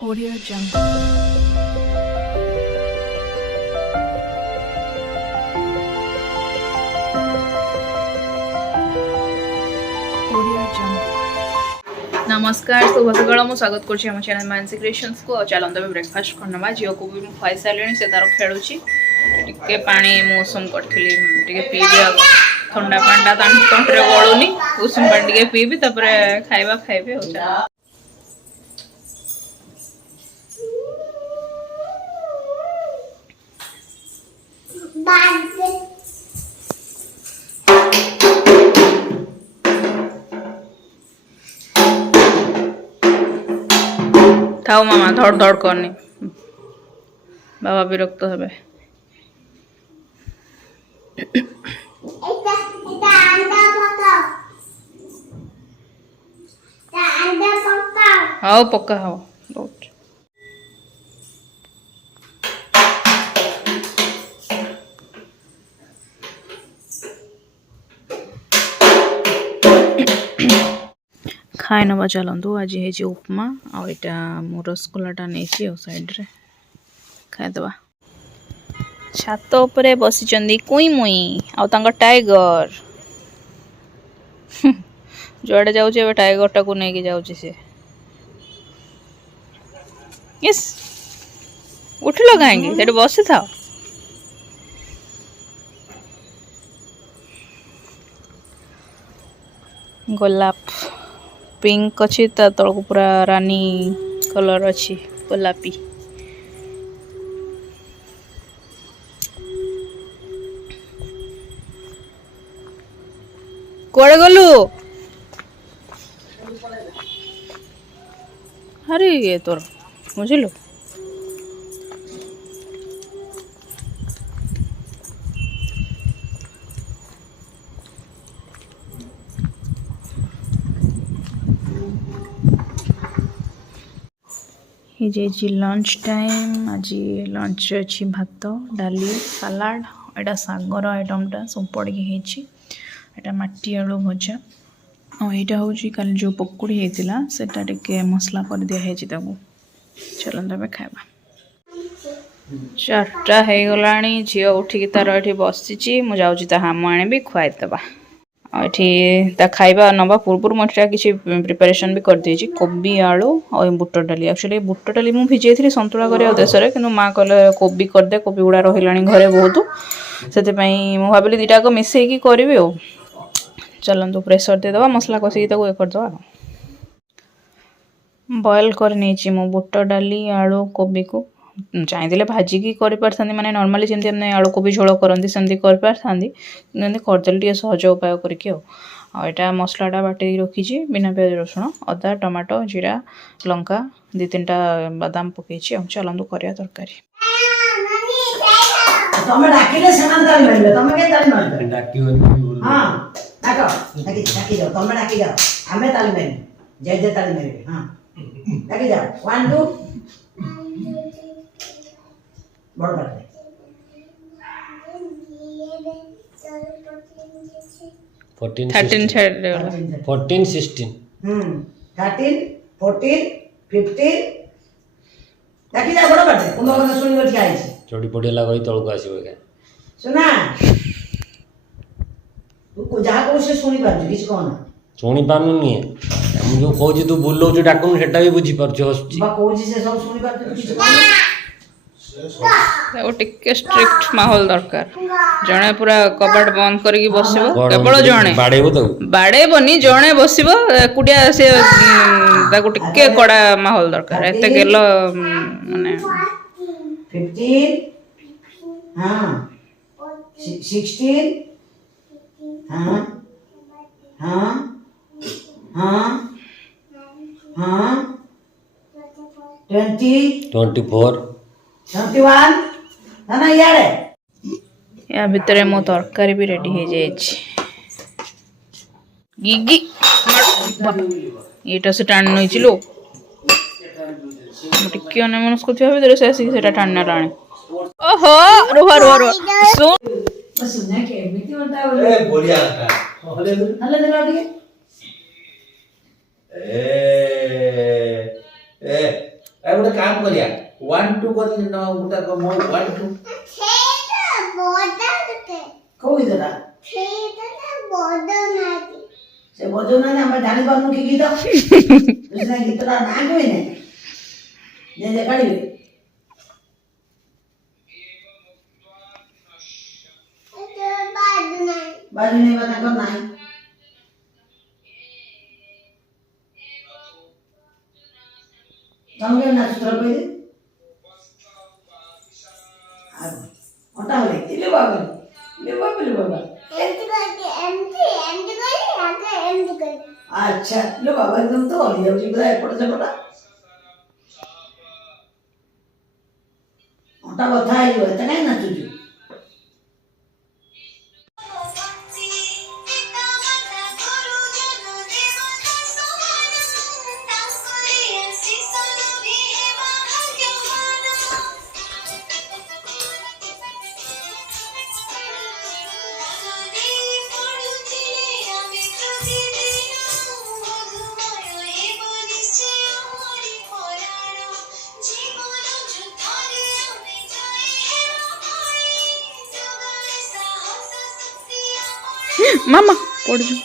Audio Jungle. Audio Jungle. नमस्कार शुभ सकाल मु स्वागत करछि हम चैनल मानसी क्रिएशंस को चलो तबे ब्रेकफास्ट करनवा जियो को भी खाई सारे से तार खेलुछि टिके पानी मौसम करथिली टिके पीबी ठंडा पांडा तंत्रे गळुनी उषुम पानी टिके पीबी तपरे खाइबा खाइबे हो चला थाओ मामा धड़ धड़ करनी बाबा विरक्त हेबे हाओ पक्का हाओ दौड़ खाए नवा चलतु आज है उपमा आईटा मो रसगोलाटा नहीं साइड रे खाईदबा छात उपरे बसी कुई मुई आ टाइगर जुआड़े जाऊे टाइगर टा को लेकिन जाऊँ सी यस उठल कहीं बसी था गोलाप पिंक अच्छी तलक पूरा रानी कलर अच्छी गोलापी कुआड़े गलु अरे ये तोर बुझलु ये लंच टाइम आज लंच अच्छी भात डाली सलाड एटा सागर आइटमटा सब पड़ी एटा माटी आलू भजा और यहाँ हूँ कल जो पकुड़ी होता से मसला कर दिखाई चलो तब खावा 4टा हो गला झील उठिकी तार ये बसी मुझे हाम आनी खुआईदबा ये खाइबा नवा पूर्व मुझे किसी प्रिपरेशन भी कर देछि कोबी आलू और बुट डाली एक्चुअली बुट डाली मु भिजई थी संतुला करने उद्देश्य रे किंतु माँ कहले कोबी करदे कोबी गुड़ा रही घरे बहुत से भाविली दीटा को मिसेकी करी चलतु प्रेसर देदबा मसला कषिकी ये करदबा बॉयल कर नहीं मु बुट डाली आलू कोबी को चाहिए भाजिकी कर माने नॉर्मली जमी हमने आलू कोबी झोल करती सेमती करदेली सहज उपाय करके आईटा मसलाटा बाटी रखी बिना प्याज रसुण अदा टमाटो जीरा लंका 2-3टा बादाम पकई चलतु कर तरकारी तमे डाकिले समान ताली मारिबे तमे के ताली मारिबे डाकियो हां डाकी जाओ तमे डाकी जाओ हमें ताली मारिबे जय जय ताली मारिबे हां डाकी जाओ 1 2 बड़ बात 13 14 16 13 14 15 डाकी जाओ बड़ बात तुम কথা শুনিব ঠিক আছে चोड़ी पड़ी लगा तौक आसो सुना तू जहाँ कहो से शुणी पार्छ किसी कहना शुणी पानुनी जो कहूँ तू बुलाऊ डाकुन से भी बुझीपार हसुची कहूँ से सब शुणी पार्छ किसी कहना टिके स्ट्रिक्ट माहौल दरकार जड़े पूरा कबाट बंद करके बसबो केवल जड़े बाड़ेबनी जड़े बसबो एकुटिया से टिके कड़ा माहौल दरकार एते गेलो माने 15 हाँ 16 हाँ हाँ हाँ हाँ 20 24 21 ना ना यार या भितर मो तरकारी भी रेडी हो जाए गिगी ये से टाण नहीं लो टिके अन्यमनस्क थी भितर से आसिक से टाण राणी ओहो रुह रुह रुह सुन बढ़िया ए ए गोटे काम करिया 1 2 कर न गोटा को मो 1 2 କୋଉ ଗୀତଟା ସେ ବଜଉନାହାନ୍ତି ଆମେ ଜାଣିପାରୁନୁ କି ଗୀତ ବୁଝିଲା ଗୀତଟା ନାଁ କହିବେ ଯେ କାଢିବେ ବାଜୁ ନାହିଁ ବା ତାଙ୍କର ନାହିଁ ତମେ କେମିତି ନାଚୁଥିଲ କହିଲେ ଅଣ୍ଟା ହଲେ ଇଲେ ବାବା अच्छा लो बाबा एकदम तो हली जाउची पूरा एपट सेपट ओटा बथा आइलो एता काई नाचुची मामा पड़ जाओ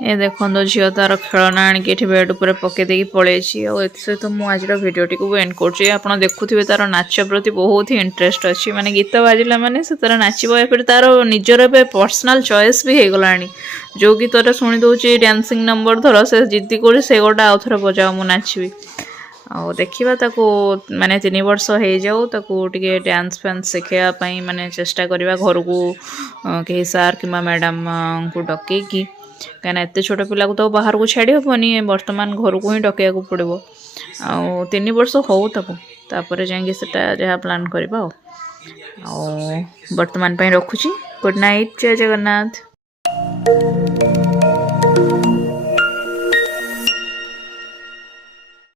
ये देखो झील तार खेलना आणिक बेड उपर पकई देकी पलैसी सहित मुझे आज भिडियोटी को एंड कर देखुवे तार नाच प्रति बहुत ही इंटरेस्ट अच्छी माने गीत बाजिला माने से तार नाचब फिर तार निजर ए पर्सनाल चॉइस भी हो गला जो गीत शुणी दौर डांसिंग नंबर धर से जिद्दी कर से गोटा आउ थे बजाओ मु नाचबी आ देखा ताको माने 3 वर्ष हो जाऊ ताको टिके डांस फैंस शिखापी माने चेष्टा करवा घर को कहीं सार कि मैडम को डकईकी कहीं एत छोट पिला को तो बाहर को छाड़ी हेनी बर्तमान घर को ही डकैया को पड़ो आ 3 वर्ष हो तापर जाइए जहाँ प्लान करवा बर्तमान रखुची गुड नाइट जय जगन्नाथ।